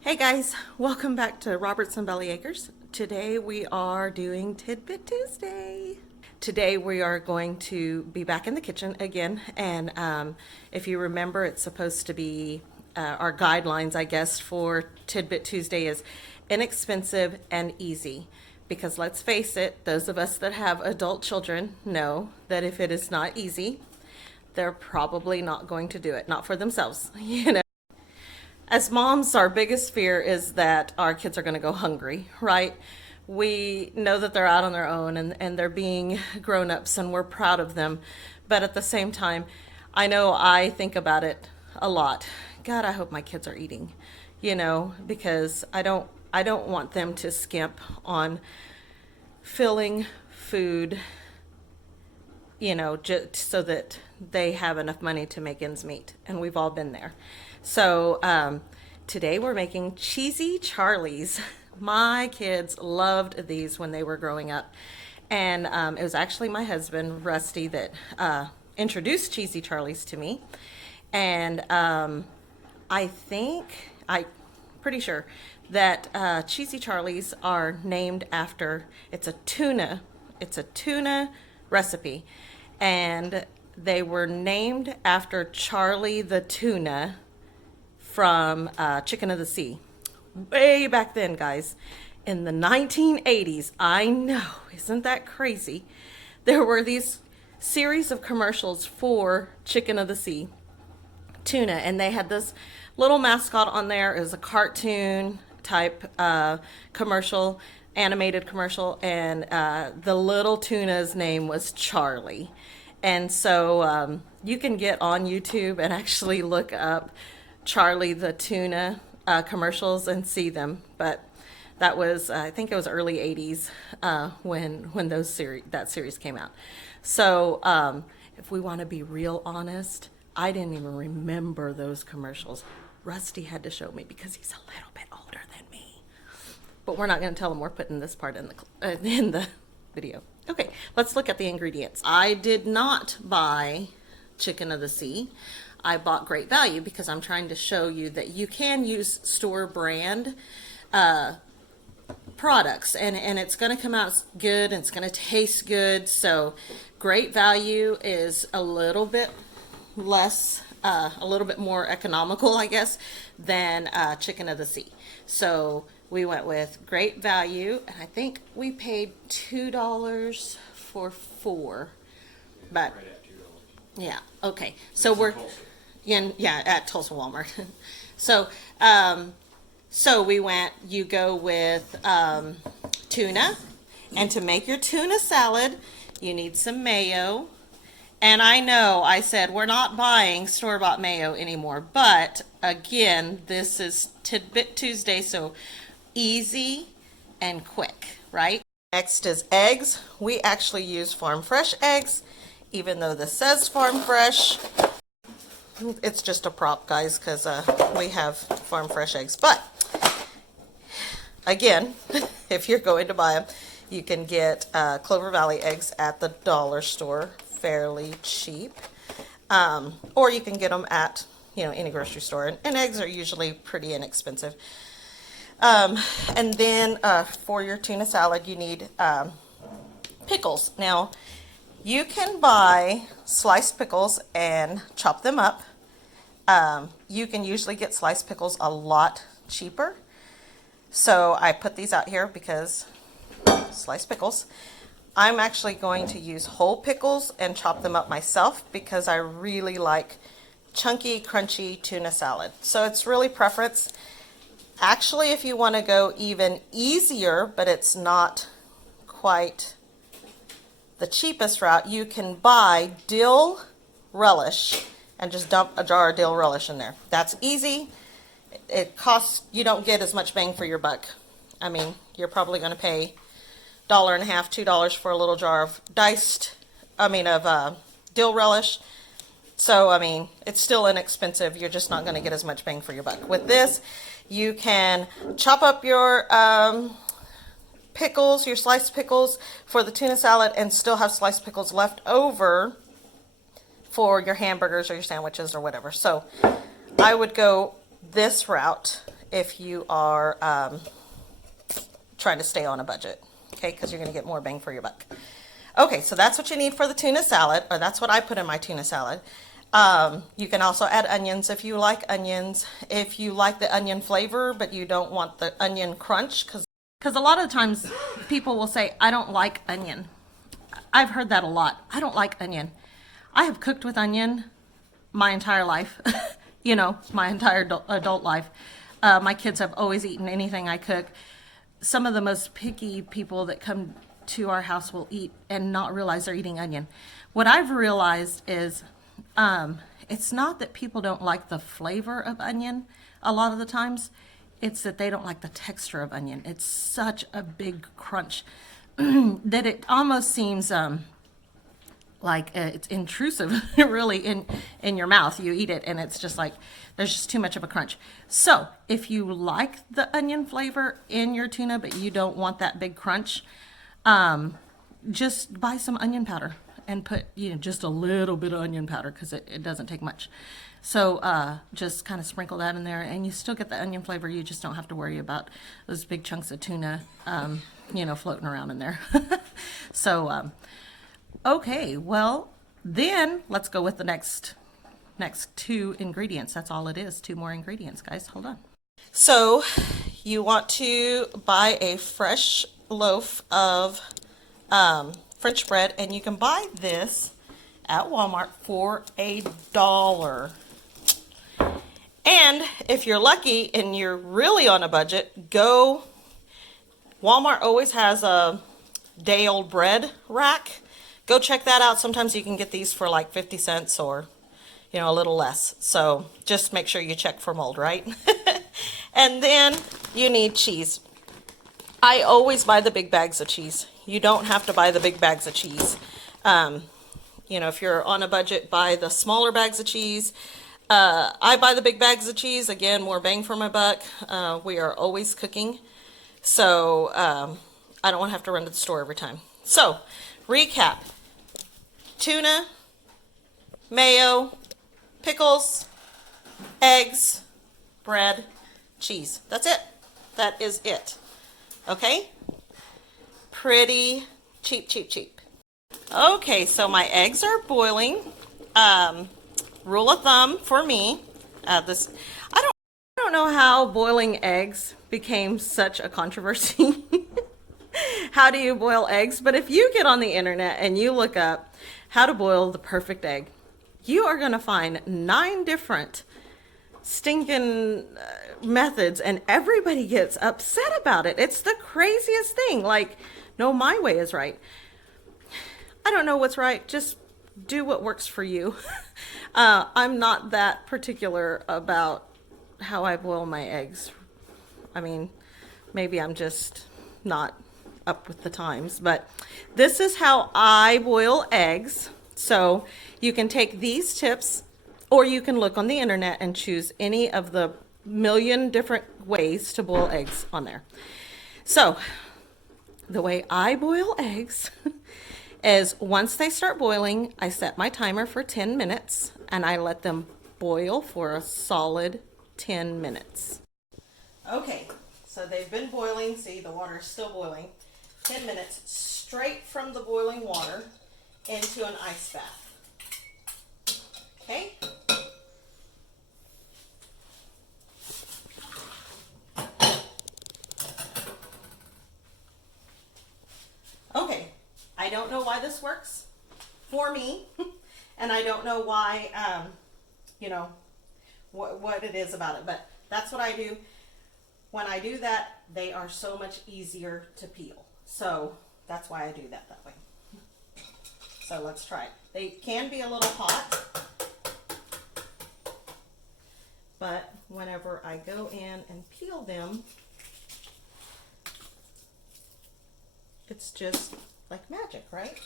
Hey guys, welcome back to Robertson Belly Acres. Today we are doing Tidbit Tuesday. Today we are going to be back in the kitchen again, and if you remember, it's supposed to be our guidelines, I guess, for Tidbit Tuesday is inexpensive and easy. Because let's face it, those of us that have adult children know that if it is not easy, they're probably not going to do it, not for themselves, you know. As moms, our biggest fear is that our kids are going to go hungry, right? We know that they're out on their own and they're being grown ups and we're proud of them. But at the same time, I know I think about it a lot. God, I hope my kids are eating, because I don't want them to skimp on filling food, just so that they have enough money to make ends meet. And we've all been there. So today we're making cheesy Charlies. My kids loved these when they were growing up. And it was actually my husband, Rusty, that introduced cheesy Charlies to me. And I'm pretty sure that cheesy Charlies are named after, it's a tuna recipe. And they were named after Charlie the tuna from Chicken of the Sea. Way back then, guys, in the 1980s, I know, isn't that crazy? There were these series of commercials for Chicken of the Sea tuna, and they had this little mascot on there. It was a cartoon type commercial, animated commercial, and the little tuna's name was Charlie. And so you can get on YouTube and actually look up Charlie the tuna commercials and see them. But that was, I think it was early 80s when that series came out. So if we want to be real honest, I didn't even remember those commercials. Rusty had to show me because he's a little bit older than me. But we're not going to tell him we're putting this part in the video. Okay, let's look at the ingredients. I did not buy Chicken of the Sea. I bought Great Value because I'm trying to show you that you can use store brand products and it's going to come out good and it's going to taste good. So Great Value is a little bit less, a little bit more economical, I guess, than Chicken of the Sea. So we went with Great Value, and I think we paid $2 for 4. But Right at $2. yeah, okay. So we're at Tulsa Walmart. So you go with tuna, and to make your tuna salad, you need some mayo. And I know I said we're not buying store-bought mayo anymore, but again, this is Tidbit Tuesday, so easy and quick, right? Next is eggs. We actually use farm fresh eggs, even though this says farm fresh. It's just a prop, guys, because we have farm fresh eggs. But again, if you're going to buy them, you can get Clover Valley eggs at the dollar store, fairly cheap, or you can get them at any grocery store. And eggs are usually pretty inexpensive. And then for your tuna salad, you need pickles. Now, you can buy sliced pickles and chop them up. You can usually get sliced pickles a lot cheaper. So I put these out here because sliced pickles. I'm actually going to use whole pickles and chop them up myself because I really like chunky, crunchy tuna salad. So it's really preference. Actually, if you want to go even easier, but it's not quite the cheapest route, you can buy dill relish and just dump a jar of dill relish in there. That's easy. It costs, you don't get as much bang for your buck. I mean, you're probably going to pay $1.50, $2 for a little jar of dill relish. So, I mean, it's still inexpensive. You're just not going to get as much bang for your buck. With this, you can chop up your pickles, your sliced pickles for the tuna salad, and still have sliced pickles left over for your hamburgers or your sandwiches or whatever. So I would go this route if you are trying to stay on a budget, okay, because you're going to get more bang for your buck. Okay, so that's what you need for the tuna salad, or that's what I put in my tuna salad. You can also add onions if you like onions. If you like the onion flavor, but you don't want the onion crunch, because a lot of times people will say, I don't like onion. I've heard that a lot. I don't like onion. I have cooked with onion my entire life, you know, my entire adult life. My kids have always eaten anything I cook. Some of the most picky people that come to our house will eat and not realize they're eating onion. What I've realized is it's not that people don't like the flavor of onion a lot of the times. It's that they don't like the texture of onion. It's such a big crunch that it almost seems like it's intrusive really in your mouth. You eat it and it's just like there's just too much of a crunch. So if you like the onion flavor in your tuna but you don't want that big crunch, just buy some onion powder and put, you know, just a little bit of onion powder, because it doesn't take much. So just kind of sprinkle that in there and you still get the onion flavor. You just don't have to worry about those big chunks of tuna you know, floating around in there. So okay, well then let's go with the next 2 ingredients. That's all it is, 2 more ingredients, guys. Hold on. So you want to buy a fresh loaf of French bread, and you can buy this at Walmart for $1. And if you're lucky and you're really on a budget, Walmart always has a day-old bread rack. Go check that out. Sometimes you can get these for like 50 cents or, you know, a little less. So just make sure you check for mold, right? And then you need cheese. I always buy the big bags of cheese. You don't have to buy the big bags of cheese. You know, if you're on a budget, buy the smaller bags of cheese. I buy the big bags of cheese. Again, more bang for my buck. We are always cooking. So I don't want to have to run to the store every time. So recap: tuna, mayo, pickles, eggs, bread, cheese. That's it. That is it. Okay? Pretty cheap, cheap, cheap. Okay, so my eggs are boiling. Rule of thumb for me, I don't know how boiling eggs became such a controversy. How do you boil eggs? But if you get on the internet and you look up how to boil the perfect egg, you are going to find 9 different stinking methods, and everybody gets upset about it. It's the craziest thing. Like, no, my way is right. I don't know what's right. Just do what works for you. I'm not that particular about how I boil my eggs. I mean, maybe I'm just not up with the times, but this is how I boil eggs. So you can take these tips, or you can look on the internet and choose any of the million different ways to boil eggs on there. So the way I boil eggs is, once they start boiling, I set my timer for 10 minutes and I let them boil for a solid 10 minutes. Okay, so they've been boiling. See, the water is still boiling. 10 minutes straight from the boiling water into an ice bath. Okay? Okay, I don't know why this works for me, and I don't know why, you know, what it is about it, but that's what I do. When I do that, they are so much easier to peel. So that's why I do that way. So let's try it. They can be a little hot, but whenever I go in and peel them, it's just like magic, right?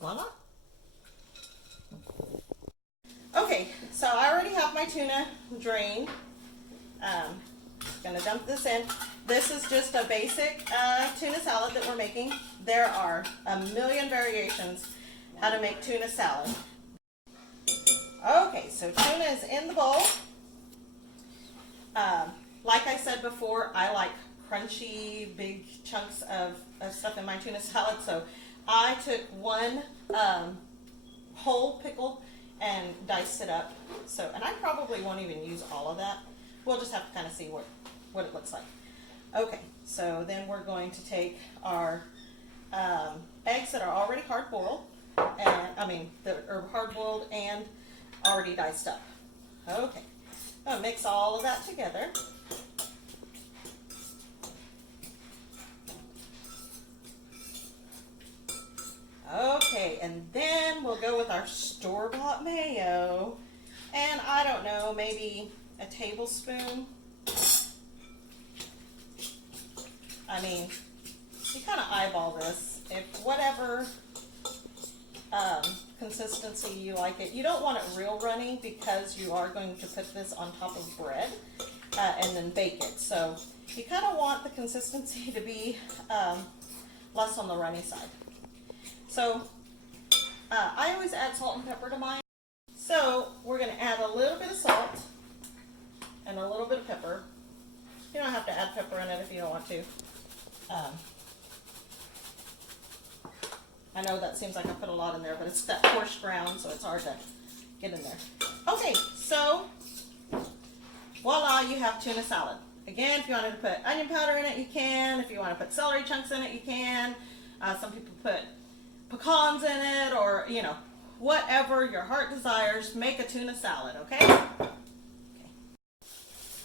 Voila. Okay, so I already have my tuna drained. Gonna dump this in. This is just a basic tuna salad that we're making. There are a million variations how to make tuna salad. Okay, so tuna is in the bowl. Like I said before, I like crunchy, big chunks of stuff in my tuna salad. So I took one whole pickle and diced it up. So, and I probably won't even use all of that. We'll just have to kind of see what it looks like. Okay, so then we're going to take our eggs that are already hard boiled, and that are hard boiled and already diced up. Okay, I'm gonna mix all of that together. Okay, and then we'll go with our store-bought mayo, and I don't know, maybe a tablespoon. I mean, you kind of eyeball this. If whatever consistency you like it. You don't want it real runny because you are going to put this on top of bread and then bake it. So you kind of want the consistency to be less on the runny side. So I always add salt and pepper to mine. So we're going to add a little bit of salt and a little bit of pepper. You don't have to add pepper in it if you don't want to. I know that seems like I put a lot in there, but it's that coarse ground, so it's hard to get in there. Okay, so voila, you have tuna salad. Again, if you wanted to put onion powder in it, you can. If you want to put celery chunks in it, you can. Some people put pecans in it, or, you know, whatever your heart desires, make a tuna salad, okay?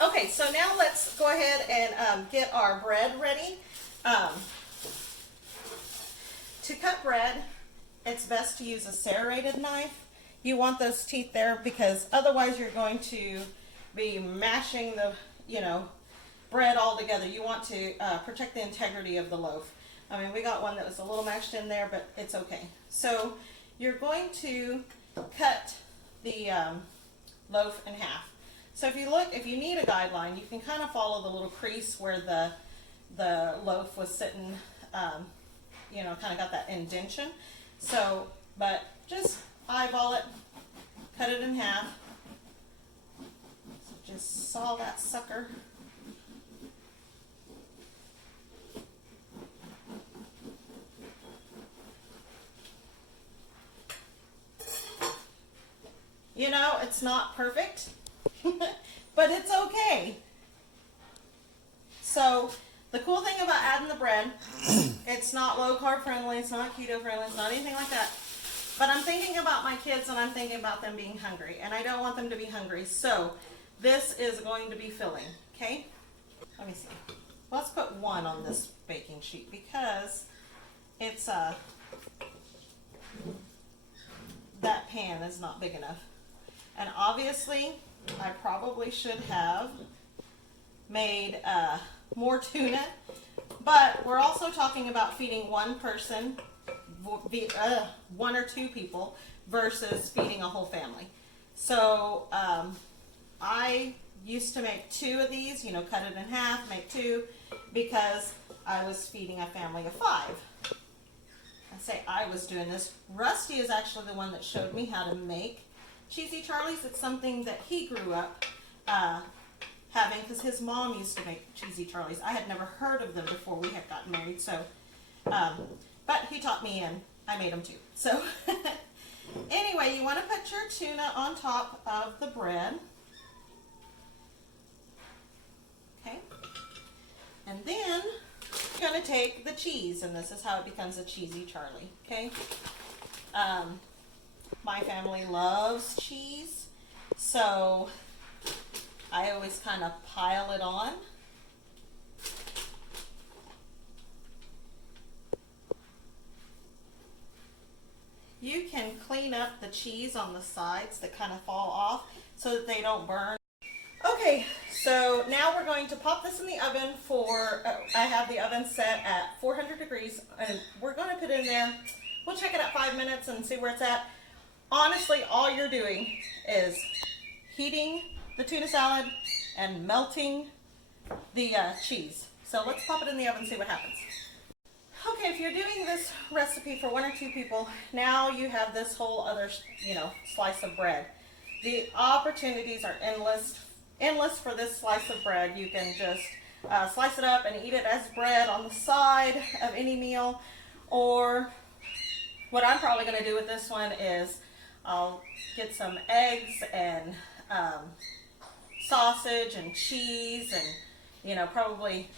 Okay, so now let's go ahead and get our bread ready. To cut bread, it's best to use a serrated knife. You want those teeth there because otherwise you're going to be mashing the, bread all together. You want to protect the integrity of the loaf. I mean, we got one that was a little mashed in there, but it's okay. So you're going to cut the loaf in half. So if you need a guideline, you can kind of follow the little crease where the loaf was sitting, kind of got that indentation. So, but just eyeball it, cut it in half. So just saw that sucker. It's not perfect, but it's okay. So the cool thing about adding the bread, it's not low carb friendly, it's not keto friendly, it's not anything like that. But I'm thinking about my kids and I'm thinking about them being hungry, and I don't want them to be hungry. So this is going to be filling, okay? Let me see. Let's put one on this baking sheet because it's that pan is not big enough. And obviously, I probably should have made more tuna, but we're also talking about feeding one person, one or two people, versus feeding a whole family. So I used to make 2 of these, cut it in half, make 2, because I was feeding a family of 5. I say I was doing this. Rusty is actually the one that showed me how to make Cheesy Charlie's. It's something that he grew up having because his mom used to make Cheesy Charlie's. I had never heard of them before we had gotten married, so but he taught me and I made them too. So anyway, you want to put your tuna on top of the bread. Okay. And then you're going to take the cheese, and this is how it becomes a Cheesy Charlie, okay? My family loves cheese, so I always kind of pile it on. You can clean up the cheese on the sides that kind of fall off so that they don't burn. Okay, so now we're going to pop this in the oven for, I have the oven set at 400 degrees, and we're going to put it in there. We'll check it at 5 minutes and see where it's at. Honestly, all you're doing is heating the tuna salad and melting the cheese. So let's pop it in the oven and see what happens. Okay, if you're doing this recipe for 1 or 2 people, now you have this whole other, slice of bread. The opportunities are endless for this slice of bread. You can just slice it up and eat it as bread on the side of any meal. Or what I'm probably going to do with this one is I'll get some eggs and sausage and cheese and, probably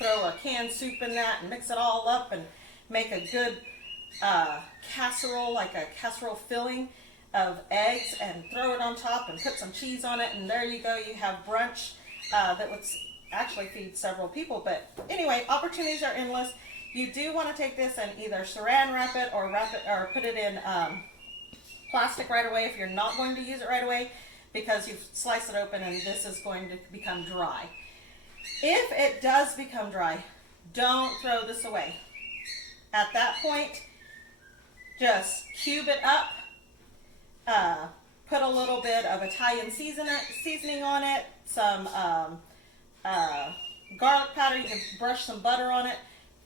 throw a canned soup in that and mix it all up and make a good casserole, like a casserole filling of eggs, and throw it on top and put some cheese on it, and there you go. You have brunch that would actually feed several people. But anyway, opportunities are endless. You do want to take this and either saran wrap it or put it in plastic right away if you're not going to use it right away, because you've sliced it open and this is going to become dry. If it does become dry, don't throw this away. At that point, just cube it up, put a little bit of Italian seasoning on it, some garlic powder. You can brush some butter on it,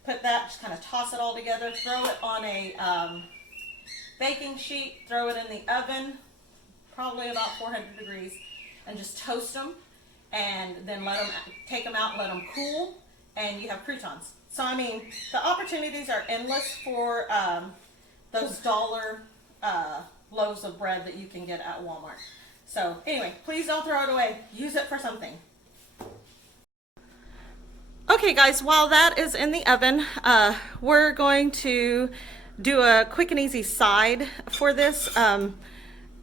put that, just kind of toss it all together, throw it on a baking sheet, throw it in the oven, probably about 400 degrees, and just toast them. And then take them out, let them cool, and you have croutons. So I mean, the opportunities are endless for those dollar loaves of bread that you can get at Walmart. So anyway, please don't throw it away. Use it for something. Okay guys, while that is in the oven, we're going to do a quick and easy side for this.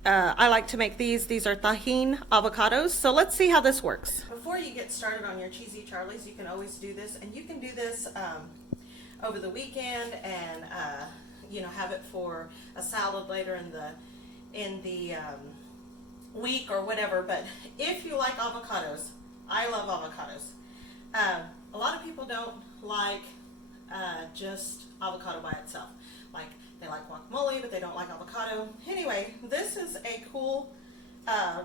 I like to make these. These are Tajin avocados. So let's see how this works. Before you get started on your cheesy Charlies, you can always do this, and you can do this over the weekend, and have it for a salad later in the week or whatever. But if you like avocados, I love avocados. A lot of people don't like just avocado by itself. Like, they like guacamole, but they don't like avocado. Anyway, this is a cool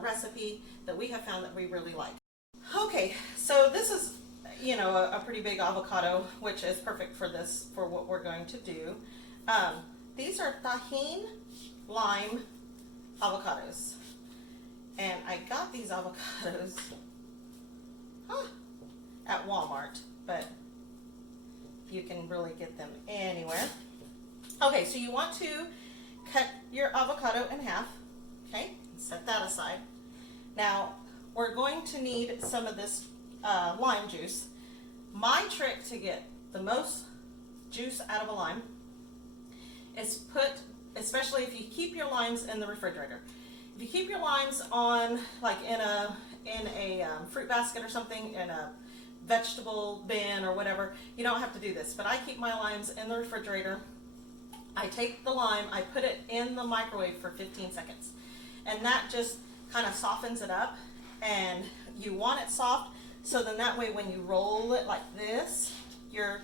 recipe that we have found that we really like. Okay, so this is, a pretty big avocado, which is perfect for what we're going to do. These are Tajin lime avocados. And I got these avocados at Walmart, but you can really get them anywhere. Okay, so you want to cut your avocado in half, okay? Set that aside. Now, we're going to need some of this lime juice. My trick to get the most juice out of a lime is especially if you keep your limes in the refrigerator. If you keep your limes on, like in a fruit basket or something, in a vegetable bin or whatever, you don't have to do this. But I keep my limes in the refrigerator. I take the lime, I put it in the microwave for 15 seconds, and that just kind of softens it up. And you want it soft, so then that way when you roll it like this, you're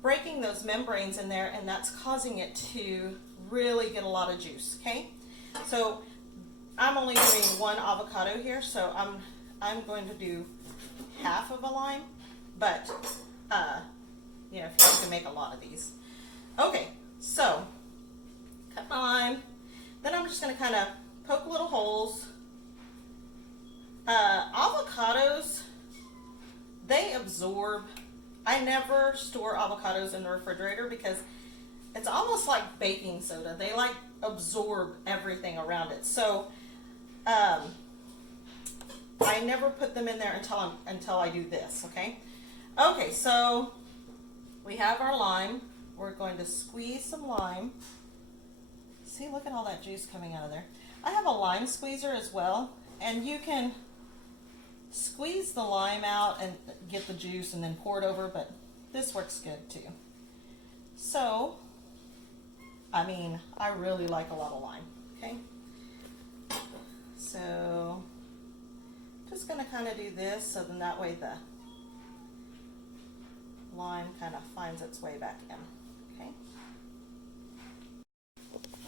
breaking those membranes in there, and that's causing it to really get a lot of juice. Okay, so I'm only doing 1 avocado here, so I'm going to do half of a lime, but you can make a lot of these. Okay, so cut my lime, then I'm just going to kind of poke little holes. Avocados, they absorb. I never store avocados in the refrigerator because it's almost like baking soda. They like absorb everything around it. So I never put them in there until I do this. Okay, so we have our lime. We're going to squeeze some lime. See, look at all that juice coming out of there. I have a lime squeezer as well, and you can squeeze the lime out and get the juice and then pour it over, but this works good too. So, I mean, I really like a lot of lime, okay? So, just gonna kind of do this, so then that way the lime kind of finds its way back in, okay?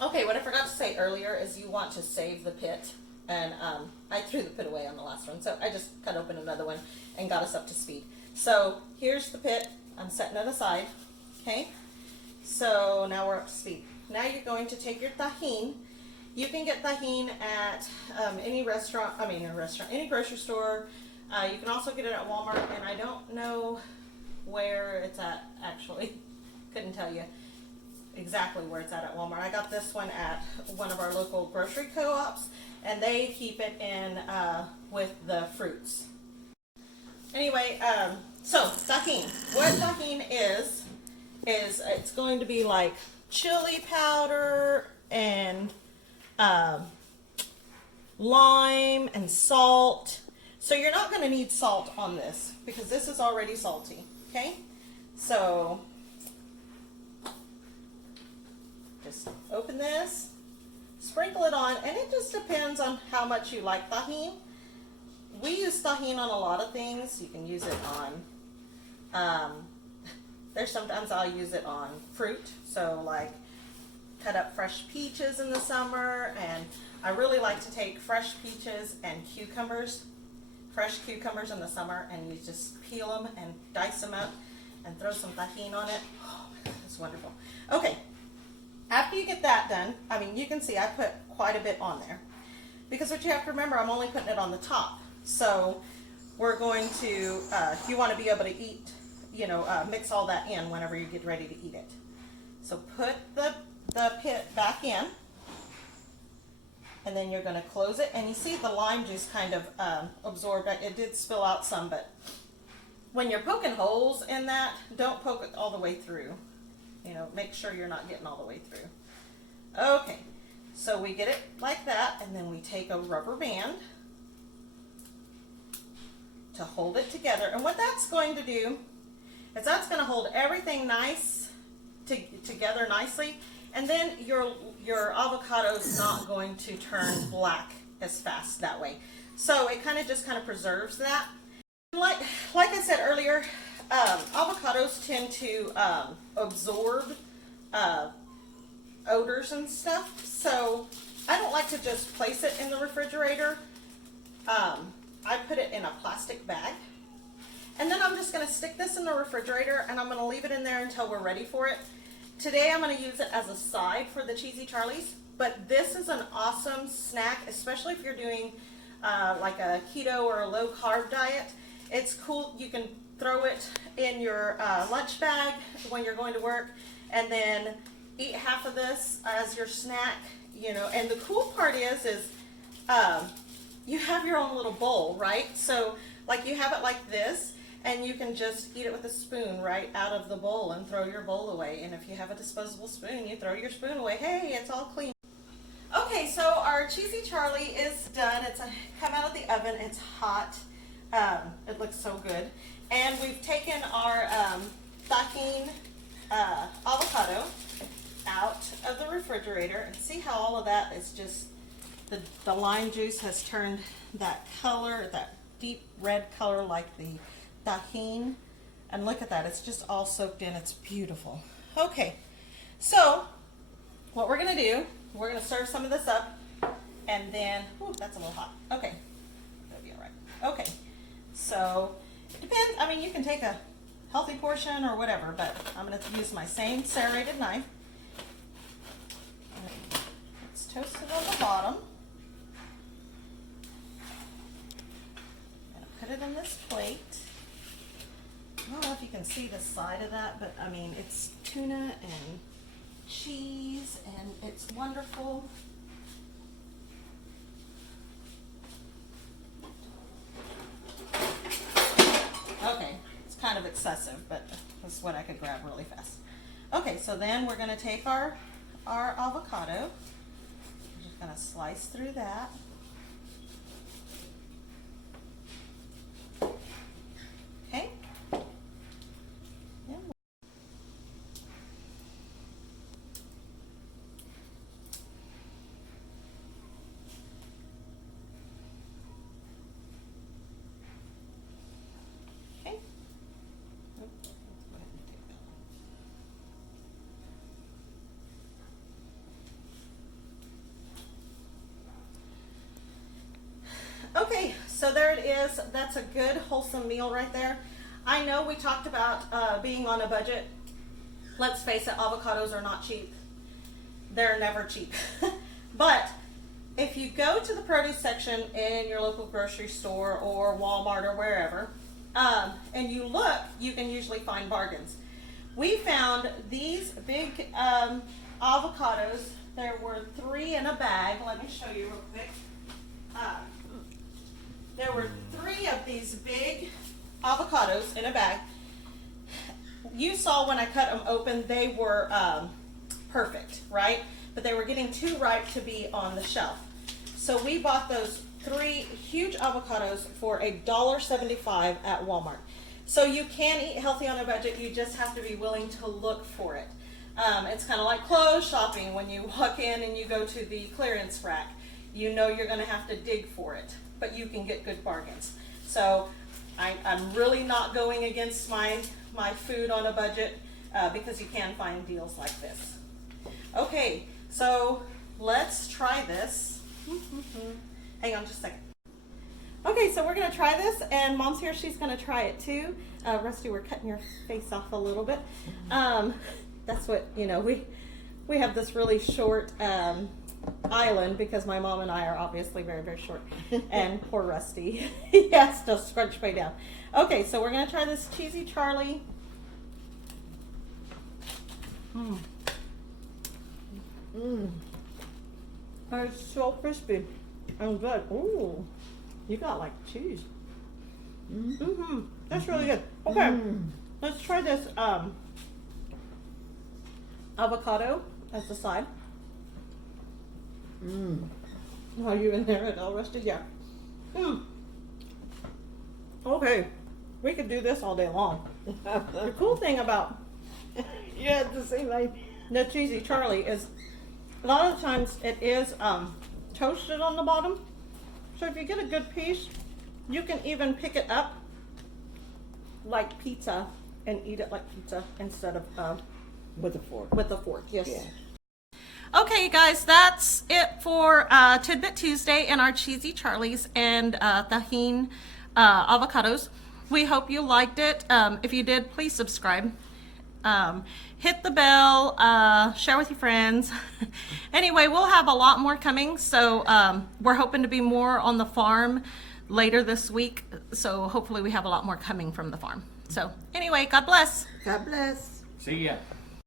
Okay, what I forgot to say earlier is you want to save the pit, and I threw the pit away on the last one, so I just cut open another one and got us up to speed. So here's the pit. I'm setting it aside. Okay. So now we're up to speed. Now you're going to take your Tajin. You can get Tajin at any restaurant, any grocery store. You can also get it at Walmart, and I don't know where it's at actually. Couldn't tell you exactly where it's at Walmart. I got this one at one of our local grocery co-ops, and they keep it in with the fruits. Anyway, so Tajin. What Tajin is it's going to be like chili powder and lime and salt. So you're not going to need salt on this because this is already salty. Okay, so just open this, sprinkle it on, and it just depends on how much you like Tajin. We use Tajin on a lot of things. You can use it on, there's sometimes I'll use it on fruit. So like cut up fresh peaches in the summer, and I really like to take fresh peaches and fresh cucumbers in the summer, and you just peel them and dice them up and throw some Tajin on it. Oh my God, it's wonderful. Okay, after you get that done, you can see I put quite a bit on there because what you have to remember, I'm only putting it on the top. So we're going to, you want to be able to eat, mix all that in whenever you get ready to eat it. So put the pit back in, and then you're going to close it, and you see the lime juice kind of absorbed. It did spill out some, but when you're poking holes in that, don't poke it all the way through. Make sure you're not getting all the way through. Okay, so we get it like that, and then we take a rubber band to hold it together. And what that's going to do is that's going to hold everything nice together nicely, and then your avocado is not going to turn black as fast that way. So it kind of preserves that. Like I said earlier, avocados tend to absorb odors and stuff. So I don't like to just place it in the refrigerator. I put it in a plastic bag, and then I'm just going to stick this in the refrigerator, and I'm going to leave it in there until we're ready for it. Today I'm going to use it as a side for the Cheesy Charlies, but this is an awesome snack, especially if you're doing like a keto or a low carb diet. It's cool. You can throw it in your lunch bag when you're going to work, and then eat half of this as your snack. And the cool part is you have your own little bowl, right? So like you have it like this, and you can just eat it with a spoon right out of the bowl and throw your bowl away. And if you have a disposable spoon, you throw your spoon away. Hey, it's all clean. Okay, so our Cheesy Charlie is done. It's come out of the oven. It's hot. It looks so good. And we've taken our Tajin avocado out of the refrigerator, and see how all of that is just, the lime juice has turned that color, that deep red color like the Tajin. And look at that, it's just all soaked in. It's beautiful. Okay, so what we're going to do, we're going to serve some of this up, and then, ooh, that's a little hot. Okay, that'll be all right. Okay, so it depends. You can take a healthy portion or whatever, but I'm going to use my same serrated knife. It's toasted on the bottom. Put it in this plate. I don't know if you can see the side of that, but it's tuna and cheese, and it's wonderful. Okay, it's kind of excessive, but this is what I could grab really fast. Okay, so then we're going to take our avocado. We're just going to slice through that. Okay. Okay, so there it is. That's a good wholesome meal right there. I know we talked about being on a budget. Let's face it, avocados are not cheap. They're never cheap. But if you go to the produce section in your local grocery store or Walmart or wherever, and you look, you can usually find bargains. We found these big avocados. There were 3 in a bag. Let me show you real quick. There were 3 of these big avocados in a bag. You saw when I cut them open, they were perfect, right? But they were getting too ripe to be on the shelf. So we bought those 3 huge avocados for $1.75 at Walmart. So you can eat healthy on a budget, you just have to be willing to look for it. It's kind of like clothes shopping. When you walk in and you go to the clearance rack, you know you're going to have to dig for it, but you can get good bargains. So I'm really not going against my food on a budget because you can find deals like this. Okay, so let's try this. Hang on just a second. Okay, so we're going to try this, and Mom's here. She's going to try it too. Rusty, we're cutting your face off a little bit. That's what, you know, we have this really short island because my mom and I are obviously very, very short. And poor Rusty, he has to scrunch way down. Okay, so we're going to try this Cheesy Charlie. It's so crispy and good. Ooh, you got like cheese. That's really good. Okay, let's try this avocado as the side. Are you in there at all, Rusty? Yeah. Okay, we could do this all day long. The cool thing about the Cheesy Charlie is a lot of the times it is toasted on the bottom. So if you get a good piece, you can even pick it up like pizza and eat it like pizza instead of with a fork. With a fork, yes. Yeah. Okay, guys, that's it for Tidbit Tuesday and our Cheesy Charlies and Tajin avocados. We hope you liked it. If you did, please subscribe. Hit the bell, share with your friends. Anyway, we'll have a lot more coming, so we're hoping to be more on the farm later this week, so hopefully we have a lot more coming from the farm. So anyway, God bless. God bless. See ya.